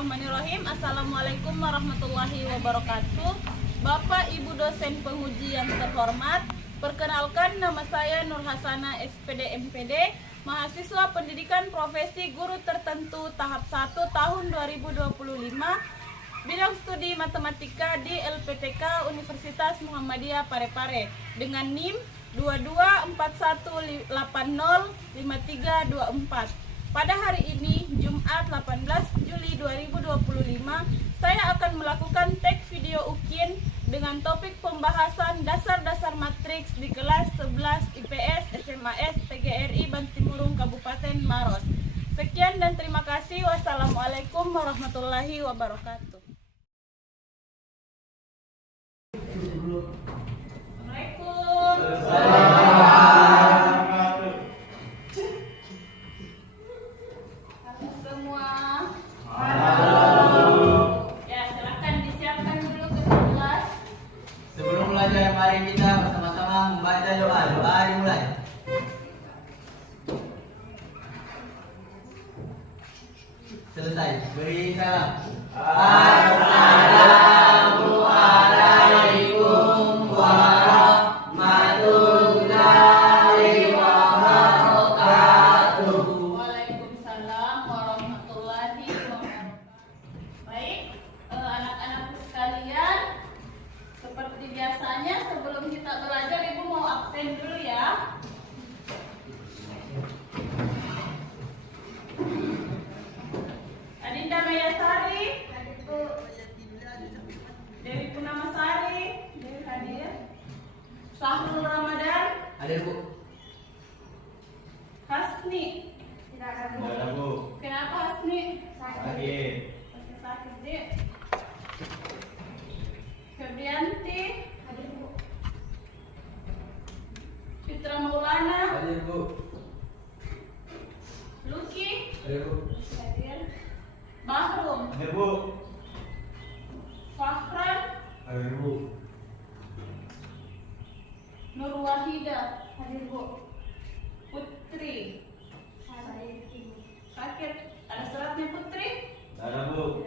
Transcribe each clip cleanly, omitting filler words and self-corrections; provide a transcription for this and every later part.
Bismillahirrahmanirrahim. Assalamualaikum warahmatullahi wabarakatuh. Bapak Ibu dosen penguji yang terhormat, perkenalkan nama saya Nur Hasana SPD MPD, mahasiswa pendidikan profesi guru tertentu tahap 1 tahun 2025, bidang studi matematika di LPTK Universitas Muhammadiyah Parepare dengan NIM 2241805324. Pada hari ini, Jumat 18 Juli 2025, saya akan melakukan tag video UKIN dengan topik pembahasan dasar-dasar matriks di kelas 11 IPS SMAS PGRI Bantimurung Kabupaten Maros. Sekian dan terima kasih. Wassalamualaikum warahmatullahi wabarakatuh. Mari kita bersama-sama membaca doa. Doa dimulai. Selesai. Beri salam. Assalamualaikum warahmatullahi wabarakatuh. Waalaikumsalam warahmatullahi wabarakatuh. Baik, anak-anakku sekalian, seperti biasanya sebelum kita belajar, Ibu mau absen dulu ya. Adinda Mayasari, Dewi Punamasari, Dewi hadir. Sahrul Ramadan, Hadir, Bu. Hasni. Tidak ada, Bu. Kenapa Hasni? Sakit. Masih sakit, Dek. Febrianti, Fitra Maulana, Hadir, Bu. Luki, Hadir, Bu. hadir. Bahrum, Hadir, Bu. Fahran, Hadir, Bu. Nur Wahida, hadir Bu. Putri, sakit. Ada suratnya Putri? Ada, Bu.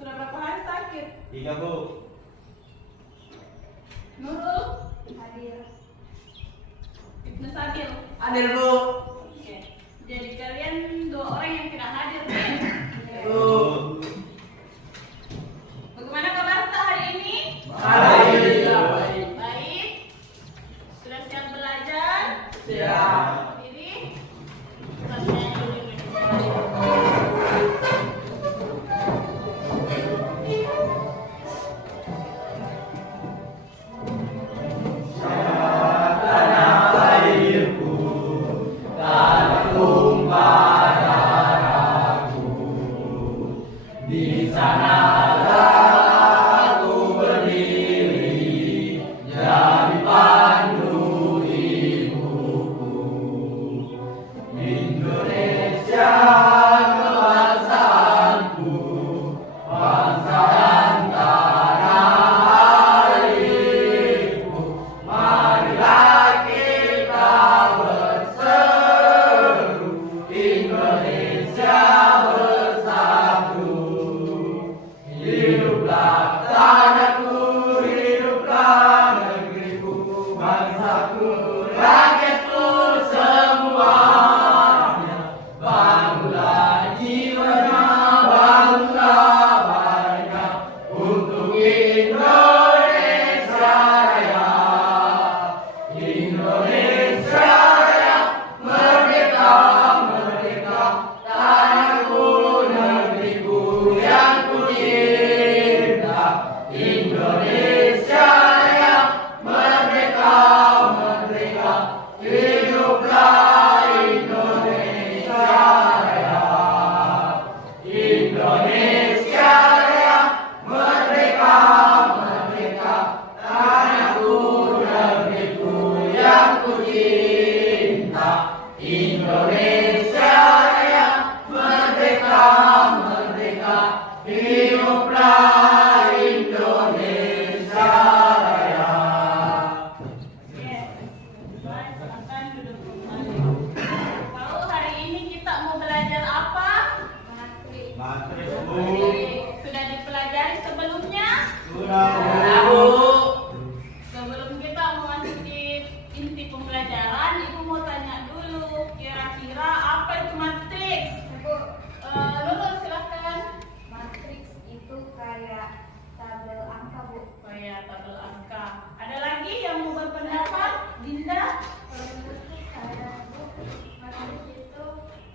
Sudah berapa hari sakit? 3, Bu. Nurul, hadir. Ibnu Sabil, Hadir, Bu. oke. Jadi kalian 2 orang yang tidak hadir, nih. Bu. Bagaimana kabar kita hari ini? Baik. Baik. Sudah siap belajar? Siap. Ini latihan dulu. Matriks, Bu. Sudah dipelajari sebelumnya? Sudah, Bu. Sebelum kita memasuki inti pembelajaran, Ibu mau tanya dulu, kira-kira apa itu matriks? Nurul silahkan. Matriks itu kayak tabel angka, Bu. Oh ya, tabel angka. Ada lagi yang mau berpendapat? Dinda? Kayak Bu, matriks itu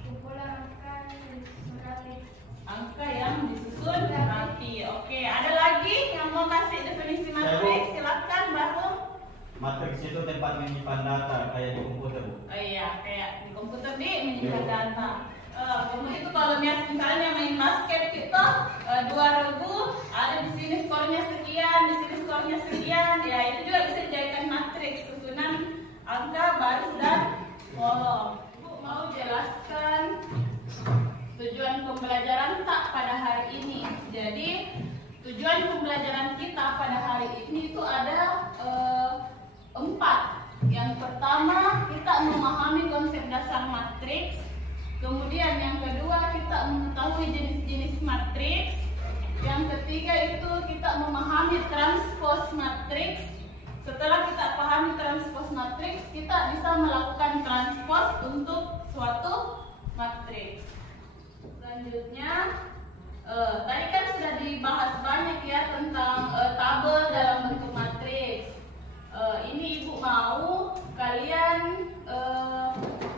kumpulan angka yang berapi. Angka yang disusun rapi. Oke, ada lagi yang mau kasih definisi matriks? Silahkan, Baru. Matriks itu tempat menyimpan data kayak di komputer, Bu. Oh iya, kayak di komputer nih menyimpan data. Kemudian itu kalau misalnya main basket kita 2.000, ada di sini skornya sekian, di sini skornya sekian, ya itu juga bisa dijadikan matriks susunan angka, baris dan kolom. Ibu mau jelaskan tujuan pembelajaran tak pada hari ini. Jadi tujuan pembelajaran kita pada hari ini itu ada 4. Yang pertama, kita memahami konsep dasar matriks. Kemudian yang kedua, kita mengetahui jenis-jenis matriks. Yang ketiga itu kita memahami transpose matriks. Setelah kita pahami transpose matriks, kita bisa melakukan transpose untuk suatu matriks. Selanjutnya, tadi kan sudah dibahas banyak ya tentang tabel dalam bentuk matriks. Ini Ibu mau kalian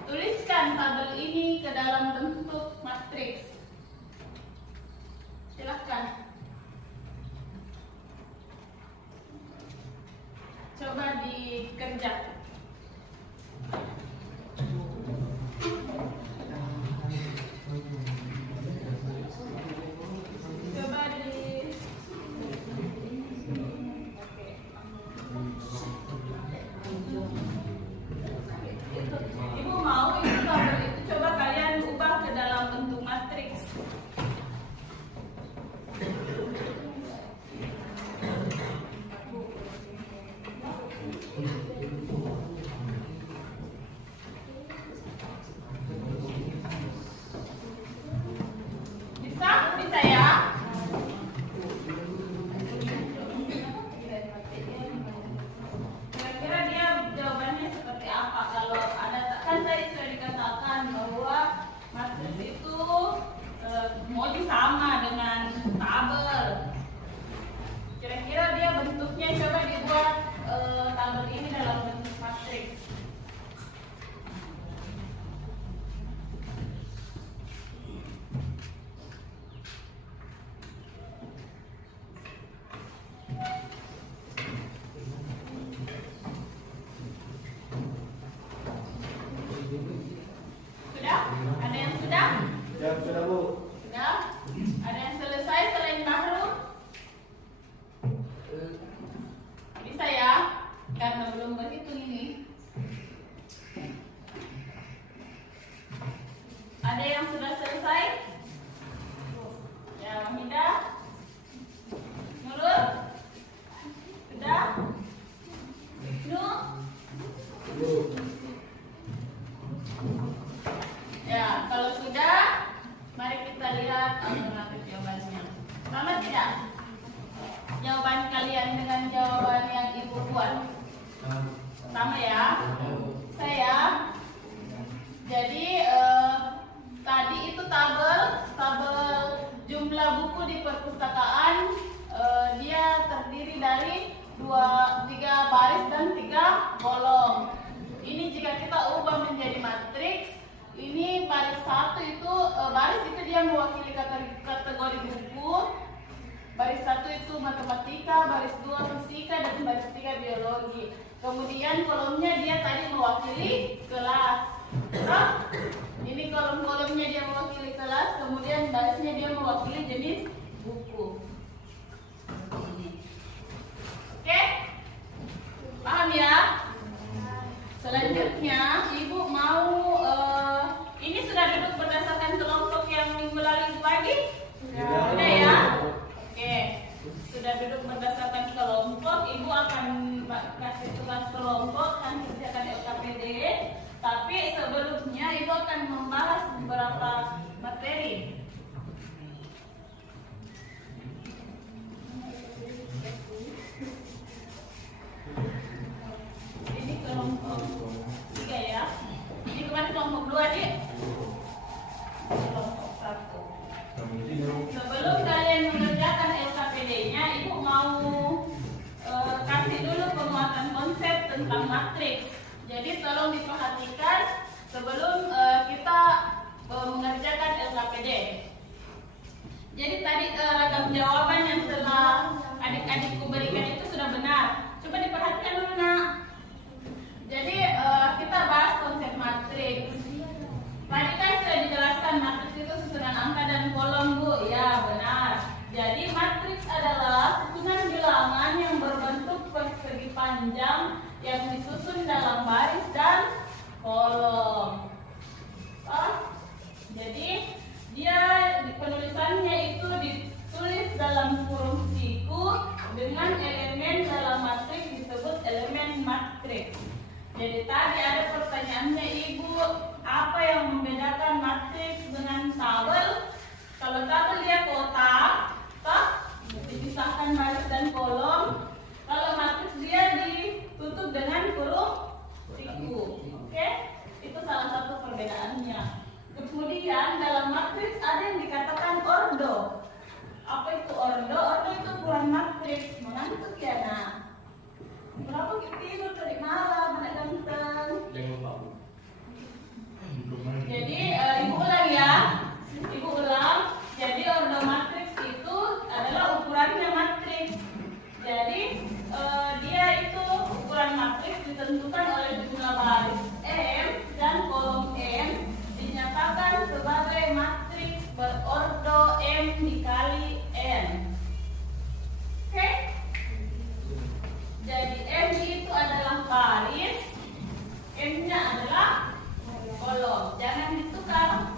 tuliskan tabel ini ke dalam bentuk matriks. Silahkan. Coba dikerjakan. Coba di Ibu mau itu tabel itu coba kalian ubah ke dalam bentuk matriks. Bisa? Bisa ya? Kira-kira dia jawabannya seperti apa? Kalau ada kan tadi sudah dikatakan bahwa matriks itu modis sama dengan tabel. Kira-kira dia bentuknya coba dibuat tabel ini dalam bentuk matriks. Sudah? Ada yang sudah? Ya, sudah, Bu. Sudah? Ada yang selesai selain Bahru? Bisa ya? Karena belum berhitung ini. Ada yang sudah selesai? Ya, Mahida? Nurul? Sudah? Nuh? Ya, kalau sudah, mari kita lihat alternatif jawabannya. Sama tidak? Jawaban kalian dengan jawaban yang Ibu buat. Sama ya? Saya. Jadi tadi itu tabel jumlah buku di perpustakaan, dia terdiri dari 3 baris dan 3 kolom. Ini jika kita ubah menjadi matriks, ini baris 1 itu baris itu dia mewakili kategori buku. Baris 1 itu matematika, baris 2 fisika, dan baris 3 biologi. Kemudian kolomnya dia tadi mewakili kelas. Nah, ini kolom-kolomnya dia mewakili kelas, kemudian barisnya dia mewakili jenis buku. Oke? Paham ya? Selanjutnya, Ibu mau ini sudah duduk berdasarkan kelompok yang minggu lalu itu pagi? Sudah ya? Oke. Sudah duduk berdasarkan kelompok, Ibu akan kasih tugas kelompok dan kerjakan LKPD. Tapi sebelumnya Ibu akan membahas beberapa materi. tentang matriks. Jadi tolong diperhatikan sebelum kita mengerjakan LKPD. Jadi tadi ragam jawaban yang telah adik-adikku berikan itu sudah benar. Coba diperhatikan dulu nak. Jadi kita bahas konsep matriks. Tadi kan sudah dijelaskan matriks itu susunan angka dan kolom Bu. Ya benar. Jadi matriks adalah susunan bilangan yang berbentuk persegi panjang yang disusun dalam baris dan kolom. Jadi dia penulisannya itu ditulis dalam huruf siku dengan elemen dalam matriks disebut elemen matriks. Jadi tadi ada pertanyaannya Ibu, apa yang membedakan matriks dengan tabel? Kalau tabel dia kotak, dipisahkan baris dan kolom. Kalau matriks dia ditutup dengan huruf siku. Oke? Itu salah satu perbedaannya. Kemudian dalam matriks ada yang dikatakan ordo. Apa itu ordo? Ordo itu ukuran matriks. Mengantuk ya nak? Berapa kita tidur tadi malam, anak ganteng? Jadi ibu ulang ya. Ibu ulang. Jadi ordo matriks itu adalah ukurannya matriks. Jadi dia itu ukuran matriks ditentukan oleh jumlah baris M dan kolom M dinyatakan sebagai matriks berordo M dikali N. Oke? Jadi M itu adalah baris, M-nya adalah kolom. Jangan ditukar.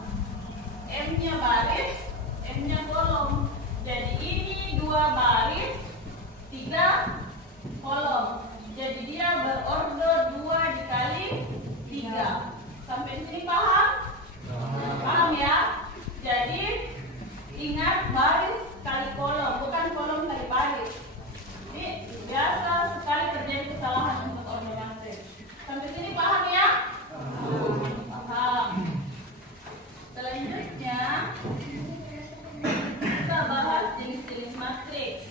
M-nya baris, M-nya kolom. Jadi ini 2 baris, 3 kolom. Jadi dia berordo 2 dikali 3. Sampai sini paham? Paham ya? Jadi ingat baris kali kolom, bukan kolom kali baris. Ini biasa sekali terjadi kesalahan untuk ordo matriks. Sampai sini paham ya? Paham. Selanjutnya kita bahas jenis-jenis matriks.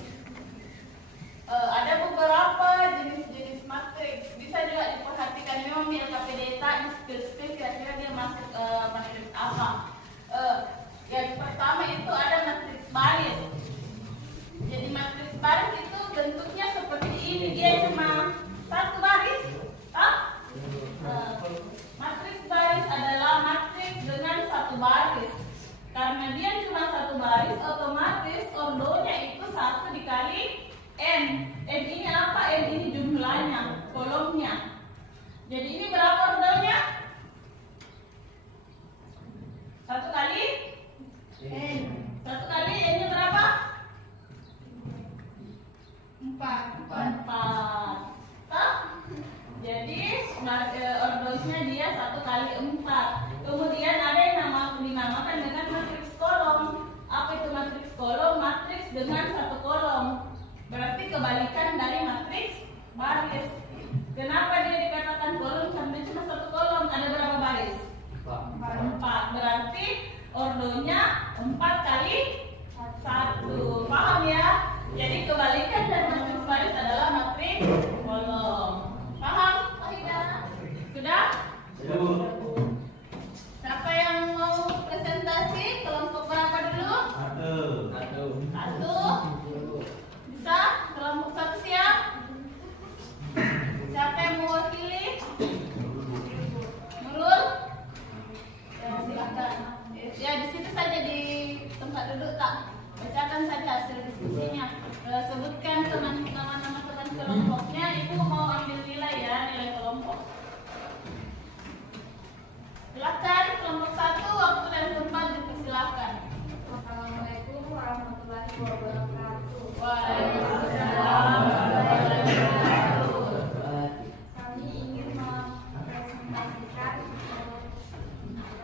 Ada beberapa jenis-jenis matriks. Bisa juga diperhatikan memang di LKPD di skill-skill kira-kira dia masuk matriks apa. Yang pertama itu ada matriks baris. Jadi matriks baris itu bentuknya seperti ini. Dia cuma satu baris. Matriks baris adalah matriks dengan satu baris. Karena dia cuma satu baris, otomatis ordonya itu 1 dikali N. N ini apa? N ini jumlahnya, kolomnya. Jadi ini berapa ordonya? 1 kali N. 1 kali N-nya berapa? 4. Jadi ordonya dia 1 kali 4. Kemudian ada yang dinamakan dengan matriks kolom. Apa itu matriks kolom? Matriks dengan 1 kolom. Berarti kebalikan dari matriks baris. Kenapa dia dikatakan kolom? Karena cuma 1 kolom. Ada berapa baris? 4. Berarti ordonya 4 kali 1. Paham ya? Jadi kebalikan dari matriks baris adalah matriks kolom. Paham? Sudah? Siapa yang mau presentasi? Kelompok berapa dulu? 1. Bisa? Kelompok 1 siap? Siapa yang mewakili? Nurul? Ya silakan. Ya di situ saja di tempat duduk tak. Bacakan saja hasil diskusinya. Sebutkan nama teman kelompoknya. Ibu mau ambil nilai ya, nilai kelompok. Silakan kelompok 1, waktu dan tempat dipersilakan. Assalamualaikum warahmatullahi wabarakatuh. Waalaikumsalam warahmatullahi wabarakatuh. Kami ingin mempresentasikan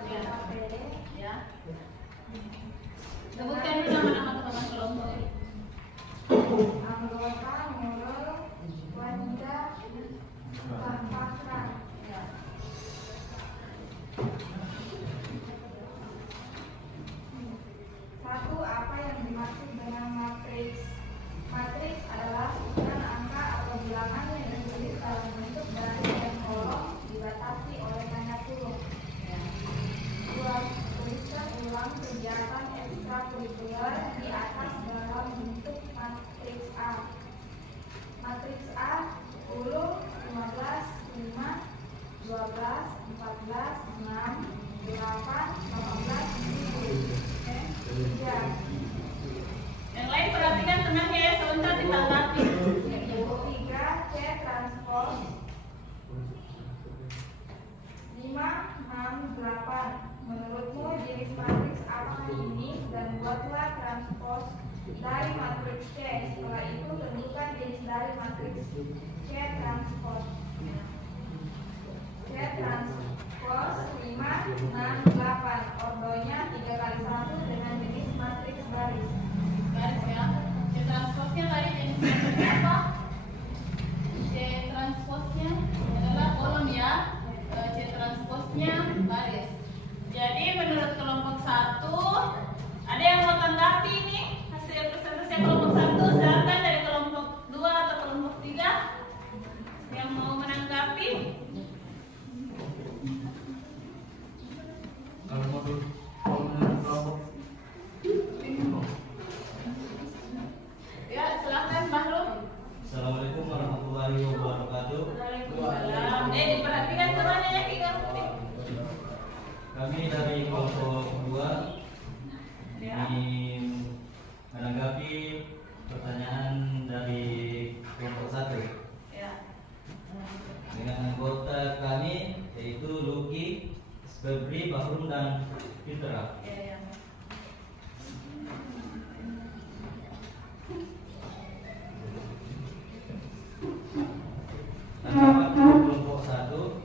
LKPD. Ya. Sebutkan dulu nama teman kelompok. Anggota Nurul, Wanita, Fahra. Ya. Satu, apa yang dimaksud dengan digelar di atas dalam bentuk matriks A. Matriks A 10, 15, 5, 12, 14, 6, 8, 18, 3. Yang lain perhatikan tenang ya, sebentar ditanggapi. Yang ketiga C transpose 5, 6, 8. Menurutmu jenis matriks apa ini, dan buatlah transpose dari matriks C. Setelah itu tentukan jenis dari matriks C transpose. C transpose 5, 6, 8. Ordonya 3 kali 1 dengan jenis matriks baris. Garis ya. C transposnya tadi jenis matriks apa? C transposnya adalah kolom ya. C transposnya baris. Jadi menurut kelompok 1, ada yang mau tanggapi ini hasil presentasi kelompok 1? Silakan dari kelompok 2 atau kelompok 3 yang mau menanggapi. Kalau mau menurut kelompok Ya, silakan Bahrum. Assalamualaikum warahmatullahi wabarakatuh. Waalaikumsalam. Diperhatikan temannya ya, Kika. Kami dari kelompok 2 Ya. ingin menanggapi pertanyaan dari kelompok 1 Ya. dengan anggota kami yaitu Luki, Febri, Bahrum, dan Fitra. Ya. Tanggapan kelompok 1,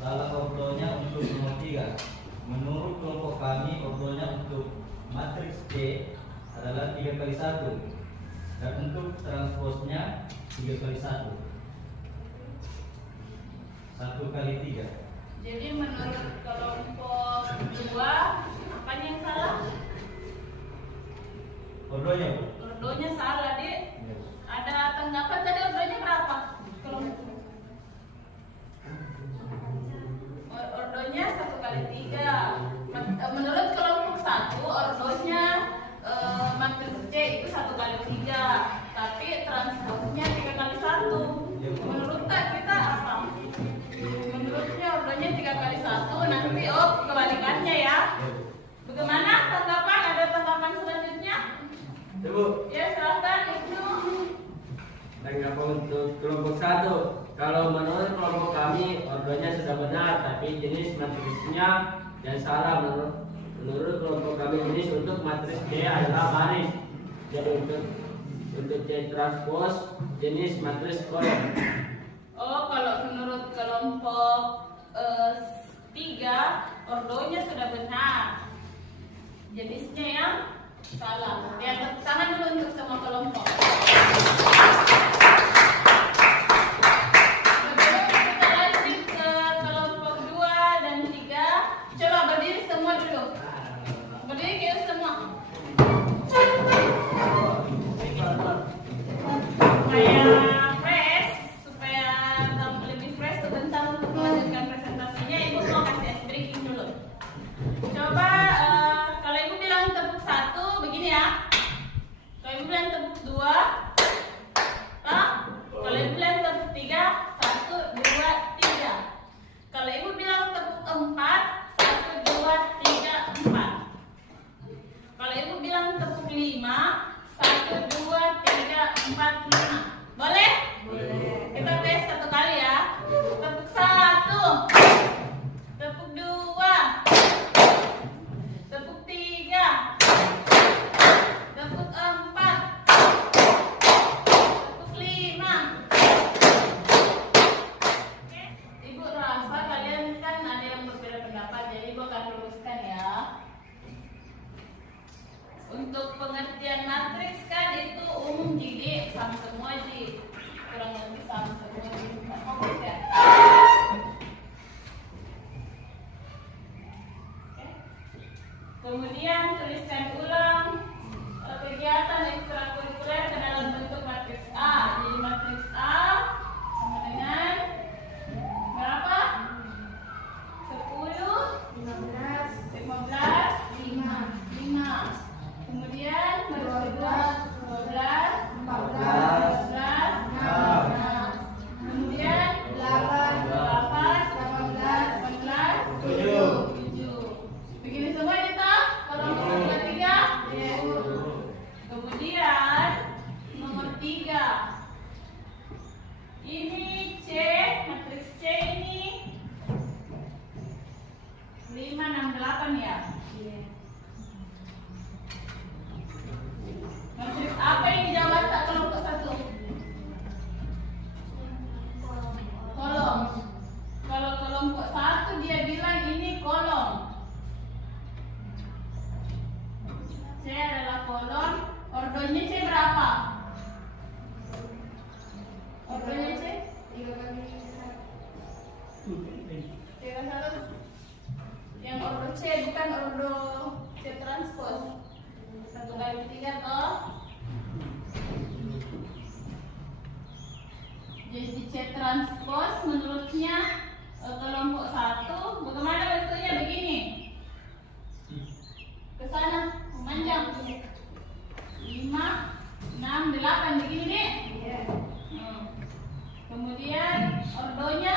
salah ordonya untuk nomor 3. Menurut kelompok kami, ordonya untuk matriks C adalah 3 kali 1, dan untuk transposnya 3 kali 1. 1 kali 3. Jadi menurut kelompok 2, apanya yang salah? Ordonya, Bu. Ordonya salah, Dik. Ada tanggapan tadi ordonya berapa? Ordonya 1 kali 3. Menurut kelompok 1, ordonya matriks C itu 1 kali 3, tapi transposnya 3 kali 1. Menurut kita apa? Menurutnya ordonya 3 kali 1, nanti kebalikannya ya. Bagaimana tanggapan? Ada tanggapan selanjutnya? Ibu, Ya, silakan Ibnu. Tanggapan untuk kelompok 1, kalau menurut kelompok kami ordonya sudah benar, tapi jenis matriksnya yang salah. Menurut kelompok kami jenis untuk matriks C adalah baris. Jadi untuk C transpose jenis matriks kolom. Oh, kalau menurut kelompok 3, ordonya sudah benar, jenisnya yang salah. Ya, tepuk tangan dulu untuk semua kelompok. Sebelum kita lanjut ke kelompok 2 dan 3, coba berdiri semua dulu. Berdiri kita semua. Supaya lebih fresh sebentar untuk melanjutkan presentasinya, Ibu mau kasih ice breaking dulu. Coba kalau Ibu bilang tepuk 1 begini ya. Kalau Ibu bilang tepuk 2, kalau Ibu bilang tepuk 3, 1, 2, 3. Kalau Ibu bilang tepuk 4, 1, 2, 3, 4. Kalau Ibu bilang tepuk 5, 1, 2, 3, 4, 5. Boleh? Boleh. Kita tes 1 kali ya. Tepuk 1, tepuk 2, tepuk 3, tepuk 4, tepuk 5. Oke, Ibu rasa kalian kan ada yang berbeda pendapat, jadi Ibu akan luruskan ya. Untuk pengertian matriks kan itu umum, jadi sama semua, Ji. Kurang lebih sama semua, Ji. Oke. Kemudian tuliskan ulang kegiatan ekstrakurikuler ke dalam bentuk matriks A. Jadi matriks A sama dengan berapa? 10, 15, 15, 5. C adalah kolom. Ordonya C berapa? Ordonya C 3 kali 1. Yang ordo C bukan ordo C transpose. 1 kali 3 toh. Jadi C transpose menurutnya kelompok 1 bagaimana bentuknya begini? Ke sana memanjang 5, 6, 8 begini nih. Kemudian ordonya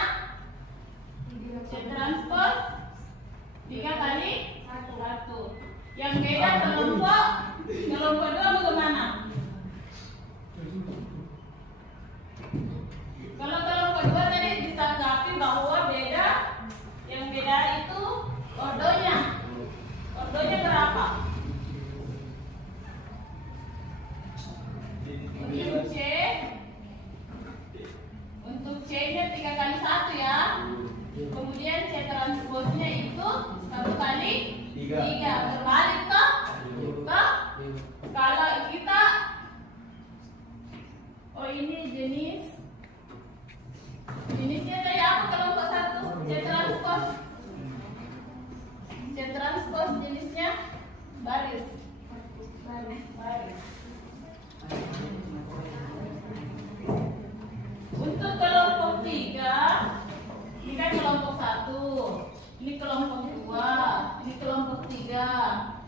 C transpose 3 kali 1. Yang beda kelompok 2 bagaimana? Kalau kelompok 2 tadi ditanggapi bahwa beda, yang beda itu ordonya. Ordonya berapa? Untuk C nya 3 kali 1 ya. Kemudian C transposnya itu 1 kali 3. Berbalik toh? Kalau kita ini jenisnya kayak apa kelompok 1? C transpose. C transpose jenisnya baris. Untuk kelompok 3, ini kan kelompok 1, ini kelompok 2, ini kelompok 3.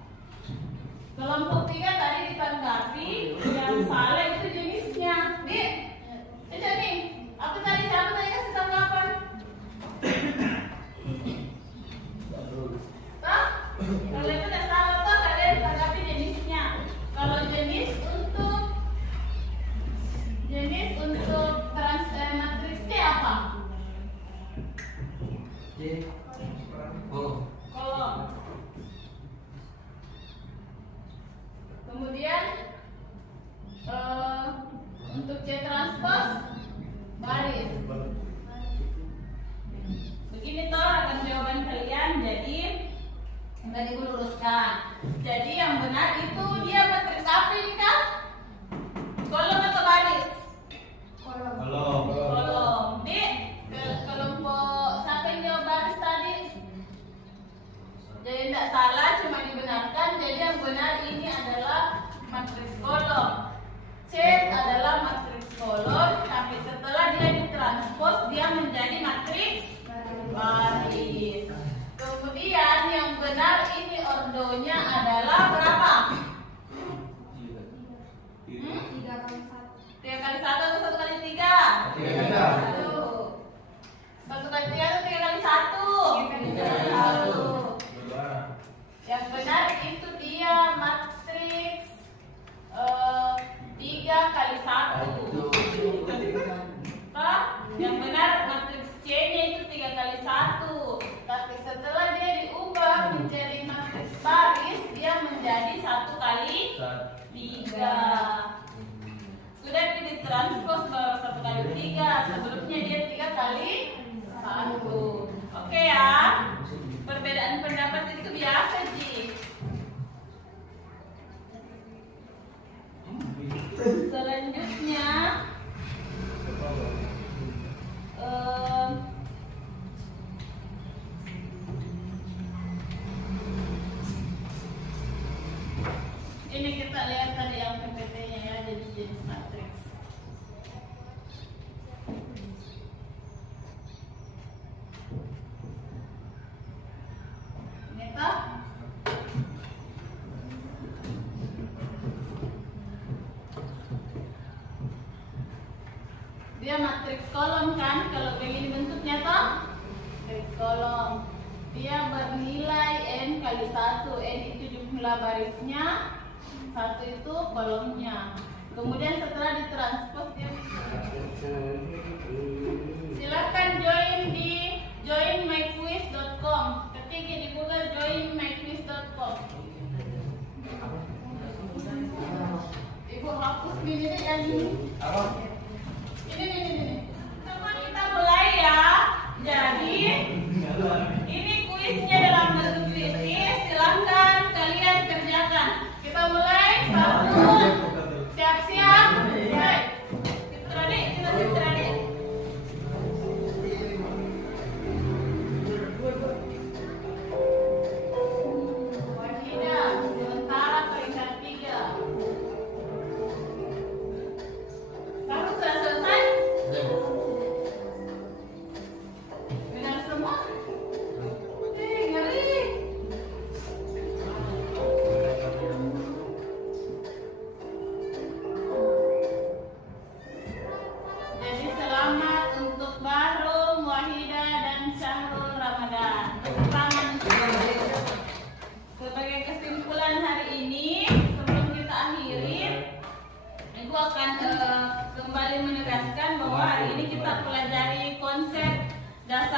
Kelompok 3 tadi ditanggapi yang salah itu jenisnya. Nih, aku tadi siapa tadi kasih tanggapan? Kalau itu udah salah toh kalian tanggapi jenisnya. Kalau jenis untuk matriks C apa? Kolom. Kemudian untuk C transpose baris. Begini toh akan jawaban kalian. Jadi tadi gue luruskan. Jadi yang benar itu dia matriks apa ini kan? Kolom atau baris? Kolom. Di kelompok siapa yang jawab baris tadi? Jadi tidak salah, cuma dibenarkan. Jadi yang benar ini adalah matriks kolom. C adalah matriks kolom, tapi setelah dia ditranspos dia menjadi matriks baris. Kemudian yang benar ini ordonya adalah berapa? 3 kali 1. 3 kali 1 atau 1 kali 3? 3 kali 1. 1 kali 3 atau 3 kali 1? 3 kali 1. Yang benar itu dia matriks 3 kali 1. Yang benar matriks C-nya itu 3 kali 1. Tapi setelah dia diubah menjadi matriks baris, dia menjadi 1 kali 3. Sudah ditranspos baru 1 kali 3. Sebelumnya dia 3 kali 1. Oke ya. Perbedaan pendapat itu biasa Ji. Selanjutnya ini kita lihat tadi yang PPT-nya ya, jadi jenis matriks. Ini toh. Dia matriks kolom kan, kalau begini bentuknya toh matriks kolom. Dia bernilai n kali 1. N itu jumlah barisnya, 1 itu kolomnya. Kemudian setelah ditranspos dia silakan join myquiz.com. Ketik di Google joinmyquiz.com. Ibu hapus ini deh yang ini. Ini. Teman kita mulai ya. Jadi ini kuisnya dalam bentuk kuis. Silahkan kalian kerjakan. Kita mulai.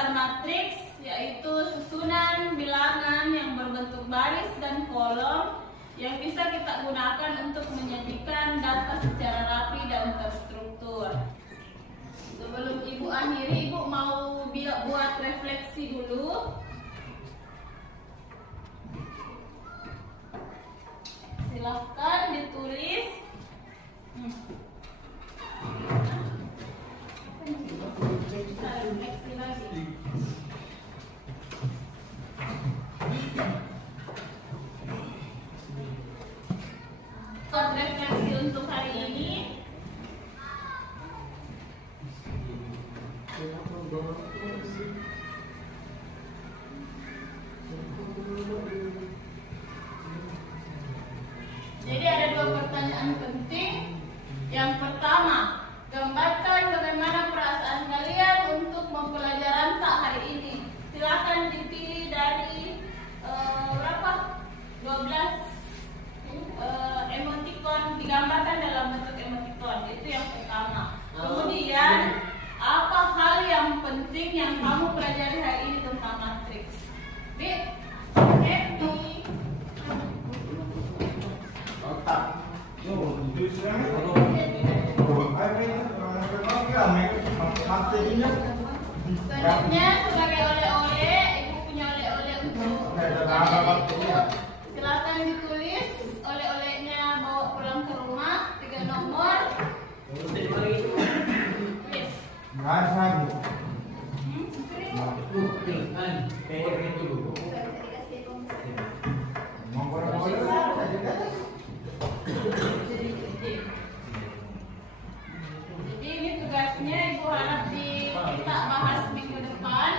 dasar matriks yaitu susunan bilangan yang berbentuk baris dan kolom yang bisa kita gunakan untuk menyajikan data secara rapi dan terstruktur. Sebelum Ibu akhiri, Ibu mau buat refleksi dulu. Silahkan ditulis. Kita refleksi lagi. Buat refleksi untuk hari ini. Jadi ada dua pertanyaan penting. Yang pertama, gambarkan bagaimana perasaan kalian untuk mempelajari tak hari ini. Silakan dipilih dari berapa? 12 emoticon, digambarkan dalam bentuk emoticon. Itu yang pertama. Kemudian, apa hal yang penting yang kamu pelajari hari ini tentang matriks? Happy. Selanjutnya sebagai oleh-oleh, Ibu punya oleh-oleh untuk Ibu. Silakan ditulis oleh-olehnya, bawa pulang ke rumah 3 nomor. Tulis. Jadi ini tugasnya Ibu harap kita bahas minggu depan,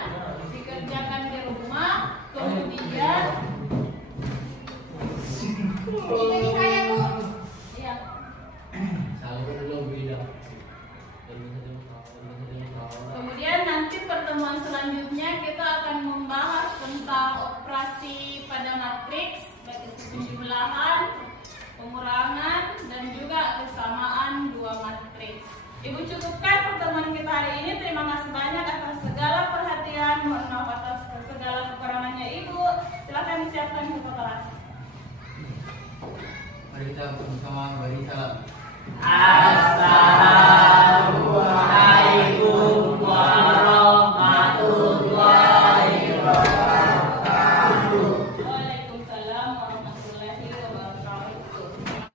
dikerjakan di rumah, kemudian Jadi saya Bu. ya, kemudian nanti pertemuan selanjutnya kita akan membahas tentang operasi pada matriks, baik itu penjumlahan, pengurangan, dan juga kesamaan dua matriks. Ibu cukupkan pertemuan kita hari ini. Terima kasih banyak atas segala perhatian. Mohon maaf atas segala kekurangannya Ibu. Silakan disiapkan buku kelas. Mari kita bersama beri salam. Amin.